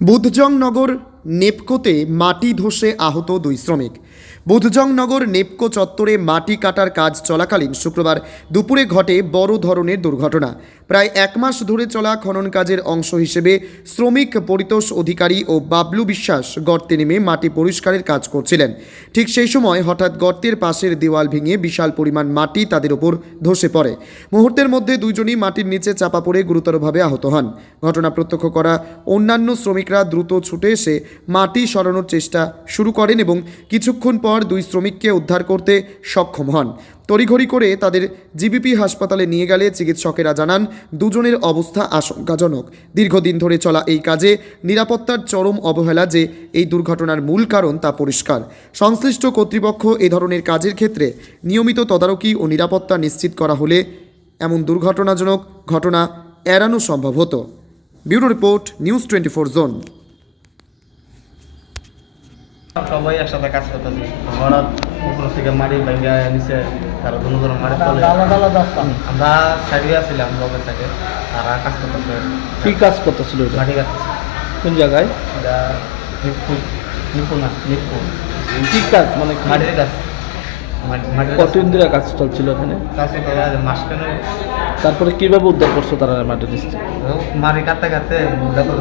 বুধজংনগর নেপকোতে মাটি ধসে আহত দুই শ্রমিক। বুধজংনগর নেপকো চত্বরে মাটি কাটার কাজ চলাকালীন শুক্রবার দুপুরে ঘটে বড় ধরনের দুর্ঘটনা। প্রায় এক মাস ধরে চলা খনন কাজের অংশ হিসেবে শ্রমিক পরিতোষ অধিকারী ও বাবলু বিশ্বাস গর্তে নেমে মাটি পরিষ্কারের কাজ করছিলেন। ঠিক সেই সময় হঠাৎ গর্তের পাশের দেওয়াল ভেঙে বিশাল পরিমাণ মাটি তাদের ওপর ধসে পড়ে। মুহূর্তের মধ্যে দুইজনই মাটির নিচে চাপা পড়ে গুরুতরভাবে আহত হন। ঘটনা প্রত্যক্ষ করা অন্যান্য শ্রমিকরা দ্রুত ছুটে এসে মাটি সরানোর চেষ্টা শুরু করেন এবং কিছুক্ষণ পর দুই শ্রমিককে উদ্ধার করতে সক্ষম হন। তড়িঘড়ি করে তাদের জিবিপি হাসপাতালে নিয়ে গেলে চিকিৎসকেরা জানান দুজনের অবস্থা আশঙ্কাজনক। দীর্ঘদিন ধরে চলা এই কাজে নিরাপত্তার চরম অবহেলা যে এই দুর্ঘটনার মূল কারণ তা পরিষ্কার। সংশ্লিষ্ট কর্তৃপক্ষ এ ধরনের কাজের ক্ষেত্রে নিয়মিত তদারকি ও নিরাপত্তা নিশ্চিত করা হলে এমন দুর্ঘটনাজনক ঘটনা এড়ানো সম্ভব হতো। Bureau report, news 24 zone. সবাই একসাথে কাজ করতেছি। হঠাৎ উপর থেকে মাটি ভেঙে নিচে তারা দুজন মাটি তলে আমরা সাইডে আসছিলাম, লোকের সাইডে তারা কাজ করতেছে। কি কাজ করতেছিল? মাটি কাটতেছে। কোন জায়গায়? এটা নিপুণ কি কাজ মানে মাটির কাজ। মাটির কতদিন ধরে কাজ চলছিল এখানে? কাজ করতে মাস কেন। তারপরে কিভাবে উদ্ধার করছো তারা মাটি নিচ্ছে? মাটি কাটতে কাটতে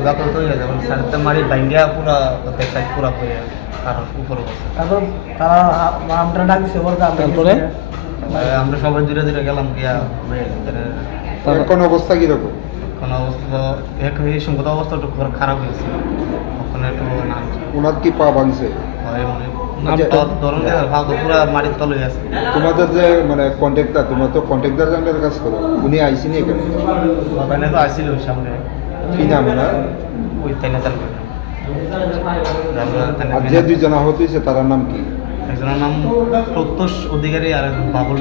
গাতল তৈরি হয়ে যাবে। সাইডতে মাটি ভেঙে পুরা সাইড পুরা হয়ে তার উপরে বসে। তারপর তারা আমরা ডাকছে তারপরে আমরা সবাই দূরে দূরে গেলাম গিয়া এখন অবস্থা কিরকম? কোনো অবস্থা এই সংগত অবস্থা একটু খারাপ হয়েছে। ওখানে একটু না ওনার কি পা ভাঙছে? ধরুন পুরা মাটির তলে গেছে। তোমাদের যে মানে কন্ট্রাক্টর, তোমরা তো কন্ট্রাক্টর জানলে কাজ করো, উনি আইসিনি এখানে? ওখানে তো আসছিল সামনে। কি নাম ওনার? ওই তাইলে চাল আর যে দুইজন আহত হয়েছে তার নাম কি? একজনের নাম প্রত্যুষ অধিকারী আর বাবুল।